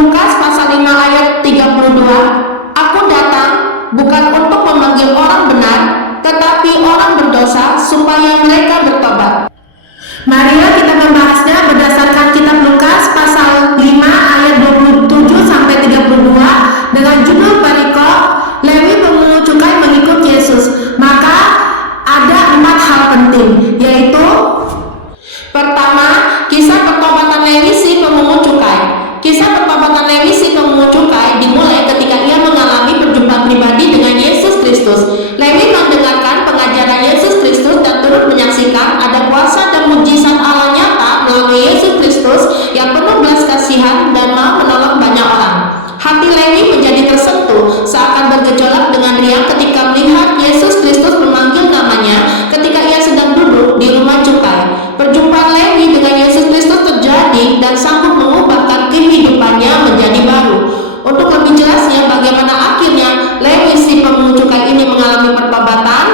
Lukas pasal 5 ayat 32, "Aku datang bukan untuk memanggil orang benar, tetapi orang berdosa supaya mereka bertobat." Marilah kita membahasnya berdasarkan kitab Lukas pasal 5 ayat 27 sampai 32 dengan judul perikop Lewi pemungut cukai mengikut Yesus. Maka ada 4 hal penting, yaitu pertama, kisah pertobatan Lewi si pemungut cukai. Kisah pertobatan Lewi si pemungut cukai dimulai ketika ia mengalami perjumpaan pribadi dengan Yesus Kristus. Lewi mendengarkan pengajaran Yesus Kristus dan turut menyaksikan ada kuasa dan mujizat Allah nyata melalui Yesus Kristus yang penuh belas kasihan dan mau menolong banyak orang. Hati Lewi menjadi tersentuh, seakan bergejolak dengan riang ketika melihat Yesus Kristus memanggil namanya ketika ia sedang duduk di rumah cukai. Perjumpaan Lewi dengan Yesus Kristus terjadi dan sanggup mengubahkan kehidupannya menjadi baru. Untuk lebih jelasnya bagaimana akhirnya Lewi si pemungut cukai ini mengalami pertobatan,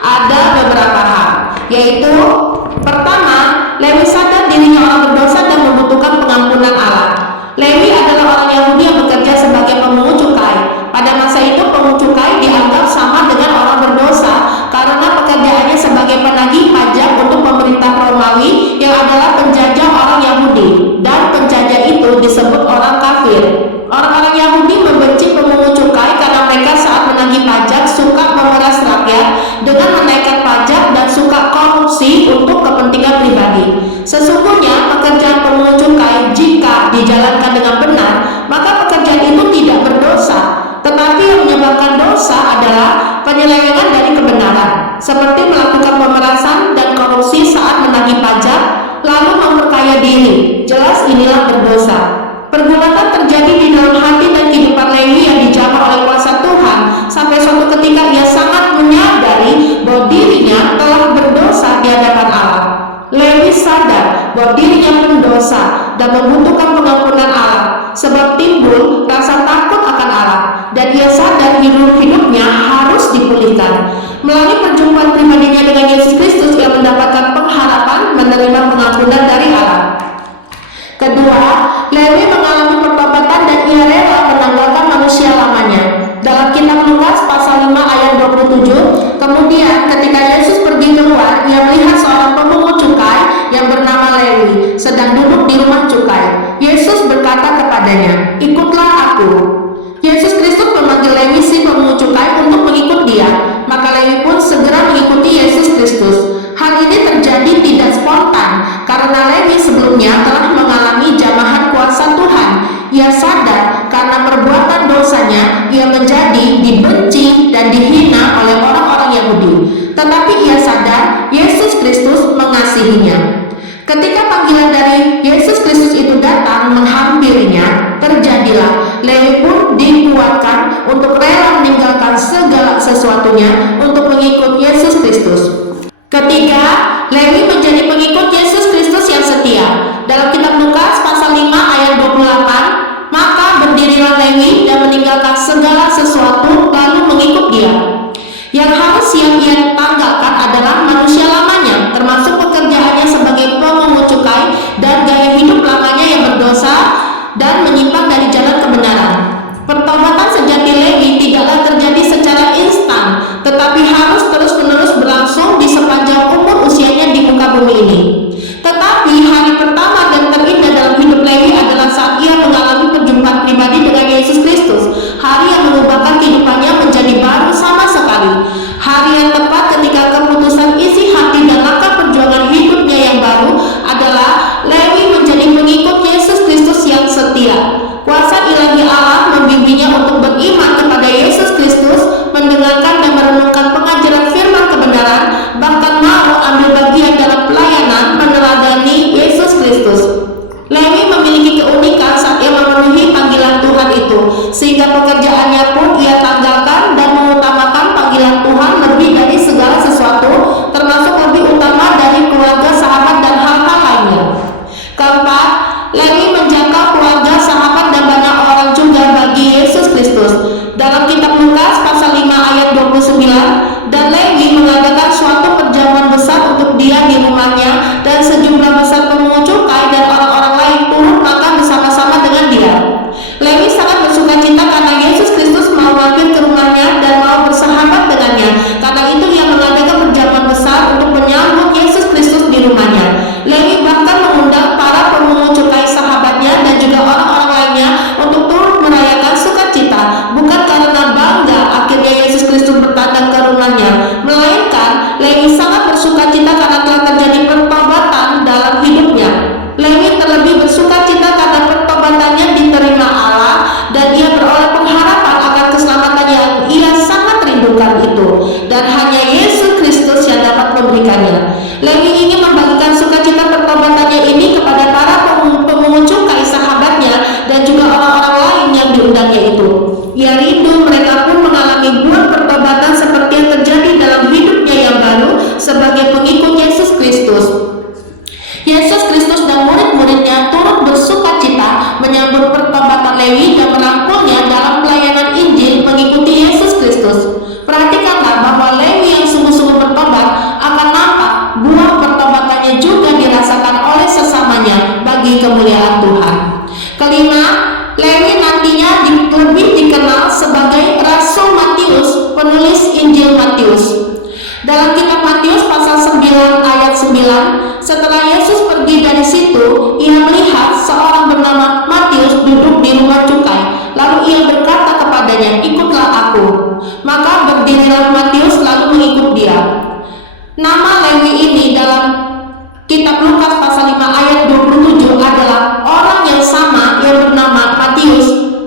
ada beberapa hal, yaitu pertama, Lewi sadar dirinya orang berdosa dan membutuhkan pengampunan Allah. Lewi adalah orang Yahudi yang bekerja sebagai pemungut cukai. Pada masa itu pemungut cukai dianggap sama dengan orang berdosa karena pekerjaannya sebagai penagih pajak untuk pemerintah Romawi yang adalah penjajah orang Yahudi, dan penjajah itu disebut orang kafir. Orang-orang Yahudi membenci pemungut cukai karena mereka saat menagih pajak suka memeras rakyat dengan menaikkan pajak dan suka korupsi untuk kepentingan pribadi. Sesungguhnya pekerjaan pemungut cukai jika dijalankan dengan benar, maka pekerjaan itu tidak berdosa. Tetapi yang menyebabkan dosa adalah penyelewengan dari kebenaran, seperti melakukan pemerasan dan korupsi saat menagih pajak, lalu memperkaya diri. Jelas inilah berdosa. Pergulatan terjadi di dalam hati dan kehidupan Lewi yang dijamah oleh kuasa Tuhan sampai suatu ketika ia sangat menyadari bahwa dirinya telah berdosa di hadapan Allah. Lewi sadar bahwa dirinya pendosa dan membutuhkan pengampunan Allah, sebab timbul rasa takut akan Allah, dan ia sadar hidupnya harus dipulihkan. Melalui perjumpaan pribadinya dengan Yesus Kristus, ia mendapatkan pengharapan menerima pengampunan dari Allah. Kedua, Lewi mengalami pertobatan dan ia rela menanggalkan manusia lamanya. Dalam kitab Lukas pasal 5 ayat 27, kemudian ketika Yesus pergi keluar, ia melihat seorang pemungut cukai yang bernama Lewi sedang duduk di rumah cukai. Yesus berkata kepadanya, "Ikutlah aku." Yesus Kristus memanggil Lewi si pemungut cukai untuk mengikut dia, maka Lewi pun segera mengikuti Yesus Kristus. Hal ini terjadi tidak spontan karena Lewi sebelumnya telah mengalami jamahan kuasa Tuhan. Ia sadar karena perbuatan dosanya ia menjadi dibenci dan dihina oleh orang-orang Yahudi. Tetapi ia sadar Yesus Kristus mengasihinya. Ketika panggilan dari Yesus Kristus itu datang menghampirinya, terjadilah Lewi pun dikuatkan untuk rela meninggalkan segala sesuatunya untuk mengikut Yesus Kristus. Ketiga, Lewi menjadi pengikut Yesus Kristus yang setia. Dalam kitab Lukas pasal 5 ayat 28, "Maka berdirilah Lewi dan meninggalkan segala sesuatu lalu mengikut dia." Yang harus ia tanggalkan adalah manusia lamanya, termasuk pekerjaannya sebagai pemungut cukai dan gaya hidup lamanya yang berdosa dan menyimpang dari jalan kebenaran. Pertobatan sejati Lewi tidaklah terjadi secara instan, tetapi harus terus-menerus berlangsung di sepanjang umur usianya di muka bumi ini. Tetapi hari pertama dan terindah dalam hidup Lewi adalah saat ia mengalami perjumpaan pribadi dengan Yesus Kristus. Hari yang mengubahkan kehidupannya menjadi baru sama sekali. Hari yang tepat ketika keputusan isi hati dan langkah perjuangan hidupnya yang baru adalah Lewi menjadi pengikut Yesus Kristus yang setia. Kuasa ilahi Allah membimbingnya untuk beriman kepada Yesus Kristus, mendengarkan dan merenungkan pengajaran firman kebenaran, bahkan mau ambil bagian dalam pelayanan meneladani Yesus Kristus. Lewi memiliki keunikan saat ia memenuhi panggilan Tuhan itu, sehingga pekerjaannya pun ia tanggalkan dan mengutamakan panggilan Tuhan lebih dari segala sesuatu, termasuk lebih utama dari keluarga, sahabat, dan hal-hal lainnya. Keempat, Lewi menjangkau keluarga, sahabat, dan banyak orang juga bagi Yesus Kristus. Dalam kitab Lukas pasal 5 ayat 29, "Dan Lewi mengadakan suatu perjamuan besar untuk dia di rumahnya, dan sejumlah besar pemungut cukai dan orang-orang lain turut makan bersama-sama dengan dia."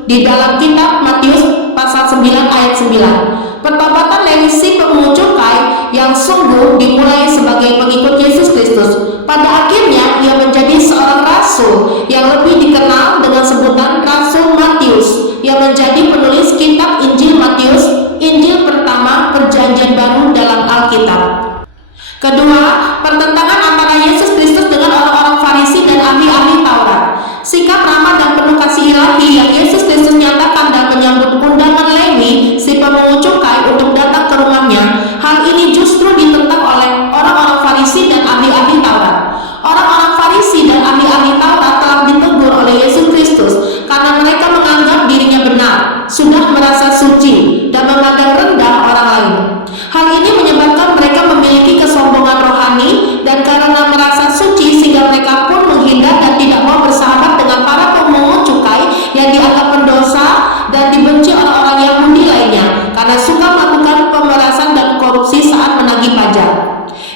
di dalam kitab Matius pasal 9 ayat 9. Pertobatan Lewi si pemungut cukai yang sungguh dimulai sebagai pengikut Yesus Kristus, pada akhirnya ia menjadi seorang rasul yang lebih dikenal dengan sebutan Rasul Matius, yang menjadi penulis kitab Injil Matius, Injil pertama Perjanjian Baru dalam Alkitab. Kedua, pertentangan antara Yesus Kristus dengan orang-orang Farisi dan ahli-ahli Taurat. Sikap ramah dan penuh kasih ilahi yang Yesus Kristus nyatakan dan menyambut undangan Lewi si pemungut cukai untuk datang ke rumahnya, hal ini justru ditentang oleh orang-orang Farisi dan ahli-ahli Taurat. Orang-orang Farisi dan ahli-ahli Taurat telah ditegur oleh Yesus Kristus karena mereka menganggap dirinya benar, sudah merasa suci, dan memandang rendah orang lain. Hal ini menyebabkan mereka memiliki kesombongan rohani, dan karena merasa suci sehingga mereka pun menghindar dan tidak mau bersahabat dengan para pemungut cukai yang dianggap pendosa dan dibenci orang-orang Yahudi lainnya karena suka melakukan pemerasan dan korupsi saat menagih pajak.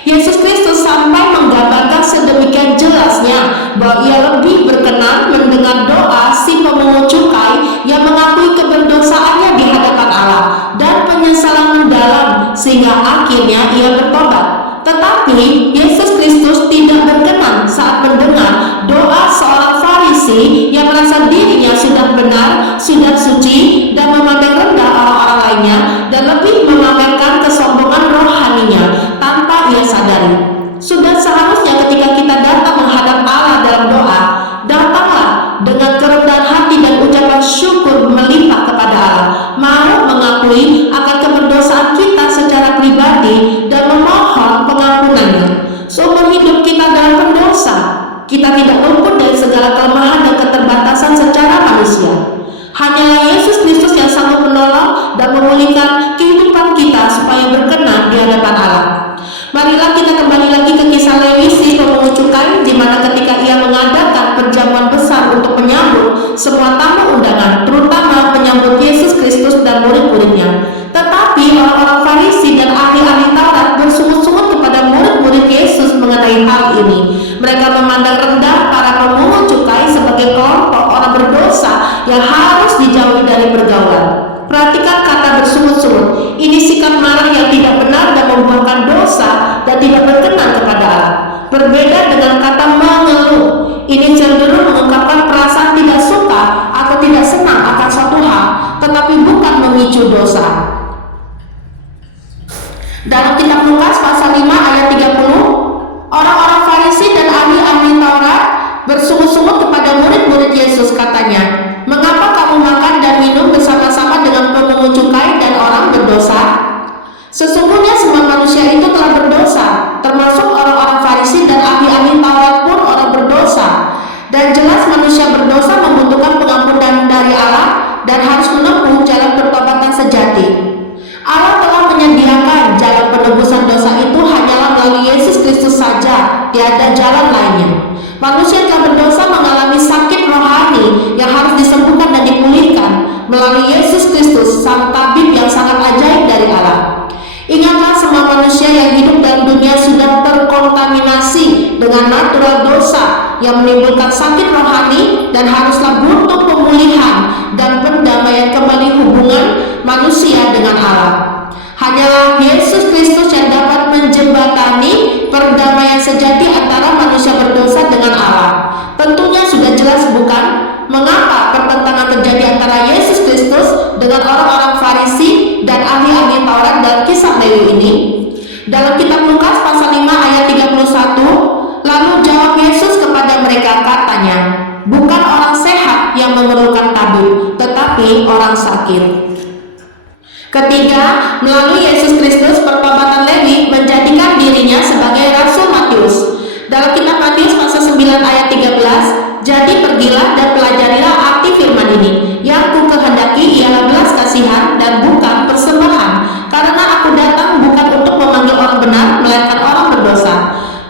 Yesus Kristus sampai menggambarkan sedemikian jelasnya bahwa ia lebih berkenan mendengar doa si pemungut cukai yang mengakui keberdosaannya di hadapan Allah dan penyesalan mendalam sehingga akhirnya ia bertobat. Tetapi Yesus Kristus tidak berkenan saat mendengar doa seorang Farisi yang merasa dirinya sudah benar, sudah suci, dan memandang rendah orang-orang lainnya, dan lebih memamerkan kesombongan rohaninya tanpa ia sadari. Sudah seharusnya ketika kita datang menghadap Allah dalam doa, datanglah dengan kerendahan hati dan ucapan syukur melimpah kepada Allah, mau mengakui akan keberdosaan kita secara pribadi dan memohon pengampunannya. Seumur hidup kita dalam pendosa, kita tidak luput dari segala kelemahan dan keterbatasan secara manusia. Hanyalah Yesus Kristus yang sanggup menolong dan memulihkan kehidupan kita supaya berkenan di hadapan Allah. Marilah kita kembali lagi ke kisah Lewi si pemungut cukai, di mana ketika ia mengadakan perjamuan besar untuk menyambut semua tamu undangan, terutama penyambut Yesus Kristus dan murid-muridnya. Tetapi orang-orang Farisi dan ahli-ahli Taurat bersungut-sungut kepada murid-murid Yesus mengenai hal ini. Mereka memandang rendah para pemungut cukai sebagai kelompok orang berdosa yang harus dijauhi dari pergaulan. Perhatikan kata bersungut-sungut. Ini sikap marah yang tidak benar dan membuahkan dosa dan tidak berkenan kepada Allah. Berbeda dengan kata mengeluh. Ini cenderung mengungkapkan perasaan tidak suka atau tidak senang akan suatu hal, tetapi bukan memicu dosa. Dalam kitab Lukas pasal 5 ayat 30, orang-orang Farisi dan ahli-ahli Taurat bersungut-sungut kepada murid-murid Yesus, katanya, "Mengapa kamu makan dan minum bersama-sama dengan pemungut cukai dan orang berdosa?" Sesungguhnya semua manusia itu telah berdosa, termasuk orang-orang Farisi dan ahli-ahli Taurat pun orang berdosa. Dan jelas manusia berdosa membutuhkan pengampunan dari Allah dan harus menempuh jalan pertobatan sejati. Allah telah menyediakan jalan penebusan dosa itu hanyalah melalui Yesus Kristus saja, tiada jalan lainnya. Manusia yang berdosa mengalami sakit rohani yang harus disembuhkan dan dipulihkan melalui Yesus Kristus, sang tabib yang sangat ajaib dari Allah. Ingatlah, semua manusia yang hidup dalam dunia sudah terkontaminasi dengan natural dosa yang menimbulkan sakit rohani dan haruslah butuh pemulihan dan pendamaian kembali hubungan manusia dengan Allah. Hanyalah Yesus Kristus yang dapat menjembatani perdamaian sejati antara manusia berdosa dengan Allah. Tentunya sudah jelas, bukan, mengapa pertentangan terjadi antara Yesus Kristus dengan orang-orang Farisi dan ahli-ahli Taurat dalam kisah Lewi ini. Dalam kitab Lukas pasal 5 ayat 31, lalu jawab Yesus kepada mereka, katanya, "Bukan orang sehat yang memerlukan tabib, tetapi orang sakit." Ketiga, melalui Yesus Kristus, pertobatan Lewi menjadikan dirinya sebagai Rasul Matius. Dalam kitab Matius pasal 9 ayat 13, "Jadi pergilah dan pelajarilah arti firman ini, yang ku kehendaki ialah belas kasihan dan bukan persembahan, karena aku datang bukan untuk memanggil orang benar, melainkan orang berdosa."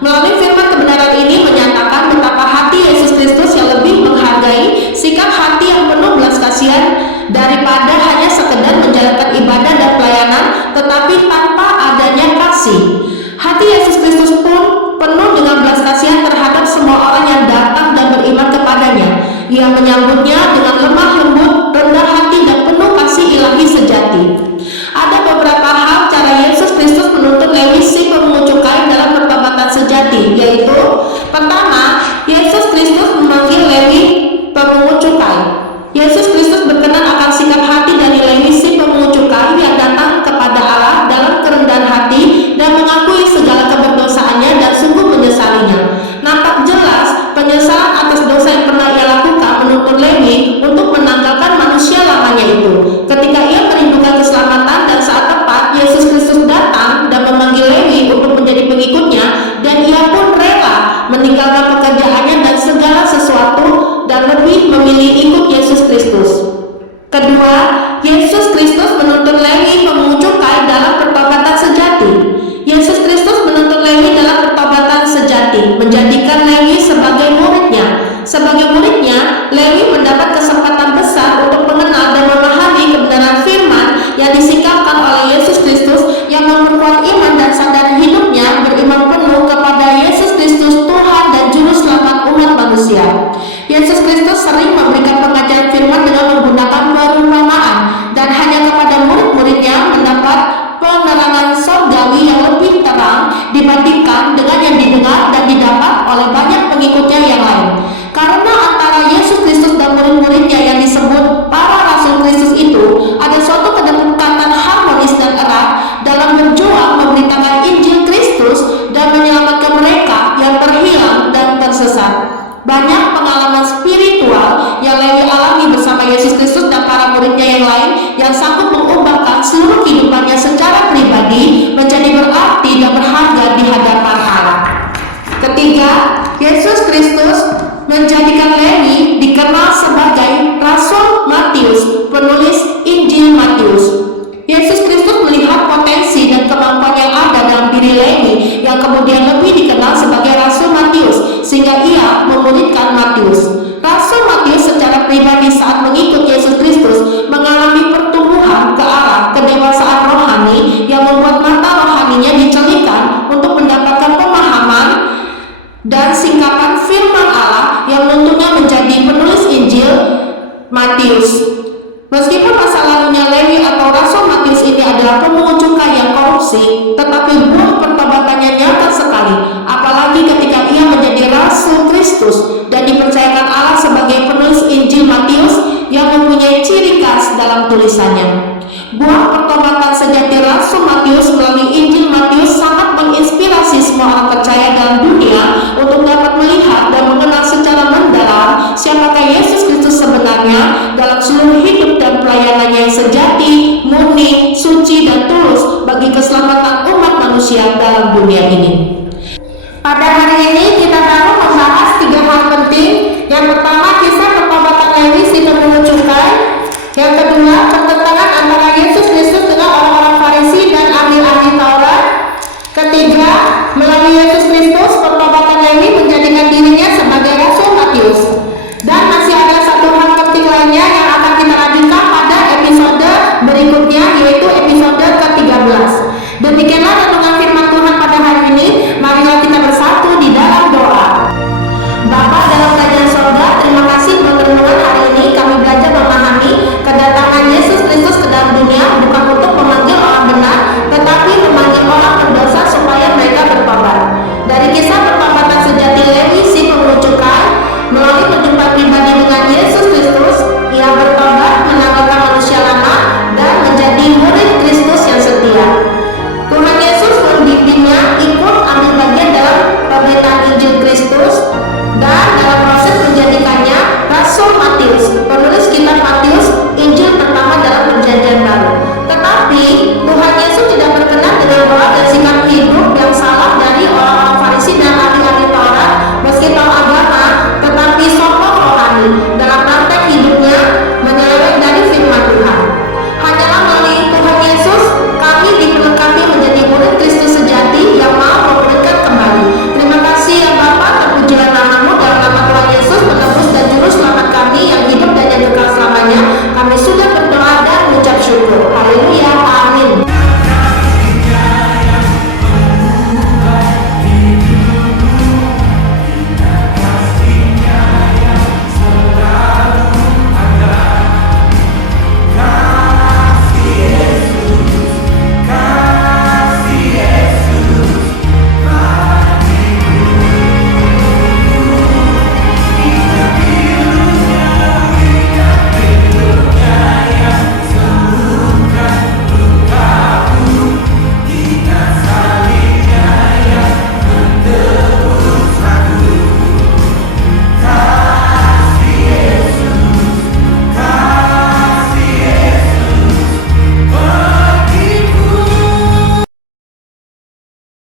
Melalui firman kebenaran ini menyatakan betapa hati Yesus Kristus yang lebih menghargai sikap hati yang penuh belas kasihan daripada hanya sekedar menjalankan ibadah dan pelayanan, tetapi tanpa adanya kasih. Hati Yesus Kristus pun penuh dengan belas kasihan terhadap semua orang yang datang dan beriman kepadanya. Ia menyambutnya dengan lemah lembut, rendah Yesus Kristus berkenan akan sikap hati dari Lewi si pemungut cukai yang datang kepada Allah dalam kerendahan hati dan mengakui segala keberdosaannya dan sungguh menyesalinya. Nampak jelas penyesalan atas dosa yang pernah ia lakukan menuntut Lewi untuk menanggalkan manusia lamanya itu. Ketika ia merindukan keselamatan dan saat tepat Yesus Kristus datang dan memanggil Lewi untuk menjadi pengikutnya, dan ia pun rela meninggalkan pekerjaannya dan segala sesuatu dan lebih memilih ikut Yesus Kristus. Kedua, Yesus Kristus menuntut Lewi pemungut cukai dalam pertobatan sejati. Yesus Kristus menuntut Lewi dalam pertobatan sejati, menjadikan Lewi sebagai muridnya. Sebagai muridnya, Lewi mendapat kesempatan besar untuk mengenal dan memahami kebenaran firman yang disikapkan oleh Yesus Kristus yang memperkuat iman dan sadar hidupnya beriman penuh kepada Yesus Kristus Tuhan dan Juru Selamat umat manusia. Yesus Kristus sering memberikan pengajaran firman dengan menggunakan perumpamaan, dan hanya kepada murid-muridnya mendapat penerangan surgawi yang lebih terang dibandingkan dengan yang didengar dan didapat oleh banyak pengikutnya yang lain. Karena antara Yesus Kristus dan murid-muridnya yang disebut para rasul Kristus itu ada suatu kedekatan harmonis dan erat dalam berjuang memberitakan Injil Kristus dan menyelamatkan mereka yang terhilang dan tersesat. Banyak pengalaman spiritual yang Lewi alami bersama Yesus Kristus dan para muridnya yang lain yang sanggup mengubahkan seluruh kehidupannya secara pribadi menjadi berarti dan berharga di hadapan Allah. Ketiga, Yesus Kristus menjadikan Lewi dikenal sebagai Rasul Matius, penulis Injil Matius. Yesus Kristus melihat potensi dan kemampuan yang ada dalam diri Lewi yang kemudian lebih dikenal sebagai Rasul Matius, sehingga ia memuridkan Matius. Rasul Matius secara pribadi saat mengikut Yesus Kristus mengalami pertumbuhan ke arah kedewasaan rohani yang membuat mata rohaninya dicelikan untuk mendapatkan pemahaman dan singkapan firman Allah yang menuntutnya menjadi penulis Injil Matius. Meskipun masa lalunya Lewi atau Rasul Matius ini adalah pemungut cukai yang korupsi, tetapi buah pertobatannya nyata sekali, apalagi ketika ia menjadi Rasul Kristus dan dipercayakan Allah sebagai penulis Injil Matius yang mempunyai ciri khas dalam tulisannya. Buah pertobatan sejati Rasul Matius melalui Injil Matius sangat menginspirasi semua orang percaya dalam dunia untuk dapat melihat dan mengenal secara mendalam siapakah Yesus Kristus sebenarnya dalam seluruh hidup dan pelayanannya yang sejati, murni, suci, dan tulus bagi keselamatan umat manusia dalam dunia ini.